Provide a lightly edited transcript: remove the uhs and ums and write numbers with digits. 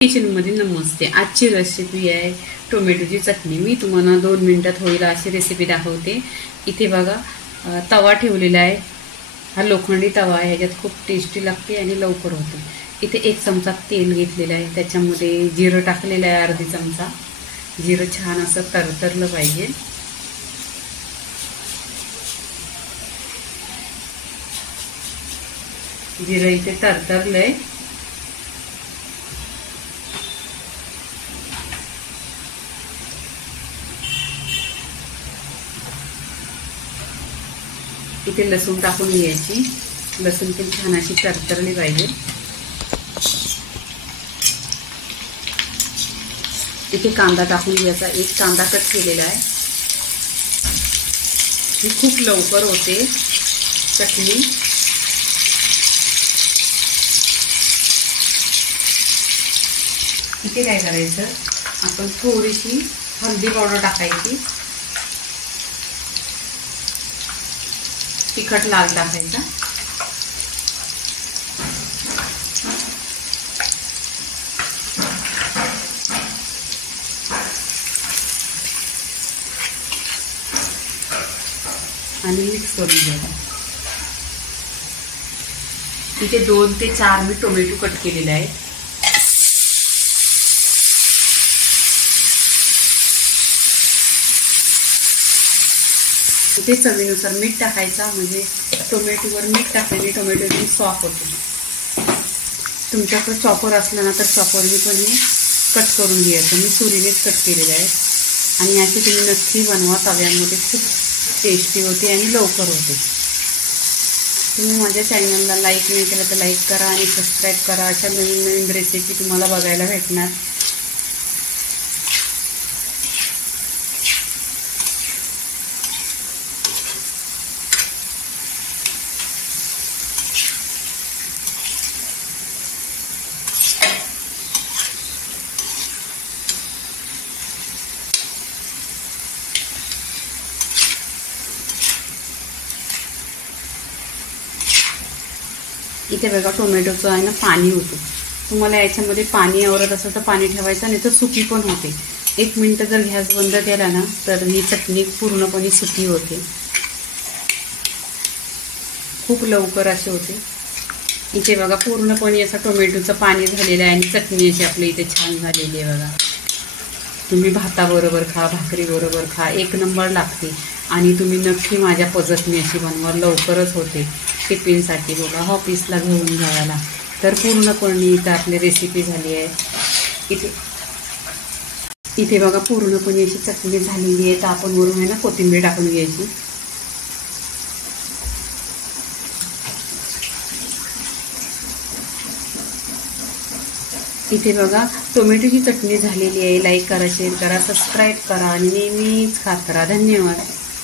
Kitchen मध्ये नमस्ते। आजची recipe आहे टोमॅटोची चटणी। मी तुम्हाला 2 मिनिटात होईल अशी रेसिपी दाखवते। इथे बघा तवा ठेवलेला आहे। हा लोखंडी तवा आहे, ह्याच्यात खूप टेस्टी लागते आणि लवकर होते। इथे 1 चमचा तेल घेतलेला आहे, त्याच्यामध्ये जिरं टाकलेलं आहे, अर्धी चमचा। जिरं छान असं तरतरलं पाहिजे। जिरं इथे तरतरलंय। इथे लसूण टाकून घ्यायची। लसूण पण छान अशी तरतरली पाहिजे। इथे कांदा टाकून घ्यायचा। 1 कांदा कट केलेला आहे। ही खूप लवकर होते चटणी। इथे काय करायचं, आपण थोडीशी हळदी पावडर टाकायची, तिखट लाल टाकायचा, आणि मिक्स करून घ्यायचा। इथे 2 ते 4 मी टोमॅटो कट केलेले आहे। इथे चवीनुसार मीठ टाकायचा, म्हणजे टोमॅटोवर मीठ टाकल्याने टोमॅटो एकदम सॉफ्ट होतो। तुमच्याकडे चॉपर असला ना तर चॉपरने पण हे कट करून घ्यायचं। मी सुरीनेच कट केलेले आहे आणि याची तुम्ही नक्की बनवा। तव्यामध्ये खूप टेस्टी होते आणि लवकर होते। तुम्ही माझ्या चॅनलला लाईक नाही केलं तर लाईक करा आणि सबस्क्राईब करा। अशा नवीन नवीन रेसिपी तुम्हाला बघायला भेटणार। इथे बघा टोमॅटोचं आहे ना पाणी होतं। तुम्हाला याच्यामध्ये पाणी आवडत असेल तर पाणी ठेवायचं, नाही तर सुकी पण होते। 1 मिनिट जर गॅस बंद केला ना तर ही चटणी पूर्णपणे सुकी होते, खूप लवकर असे होते। इथे बघा पूर्णपणे असं टोमॅटोचं पाणी झालेलं आहे आणि चटणी अशी आपल्या इथे छान झालेली आहे बघा। तुम्ही भाताबरोबर खा, भाकरीबरोबर खा, 1 नंबर लागते। आणि तुम्ही नक्की माझ्या पद्धतीने अशी बनवा, लवकरच होते। टिफिनसाठी बघा, ऑफिसला घेऊन जायला तर पूर्णपणे इथं आपली रेसिपी झाली आहे। इथे बघा पूर्णपणे अशी चटणी झालेली आहे, तर आपण वरून आहे ना कोथिंबीर टाकून घ्यायची। इथे बघा टोमॅटोची चटणी झालेली आहे। लाईक करा, शेअर करा, सबस्क्राईब करा आणि नेहमीच खात करा। धन्यवाद।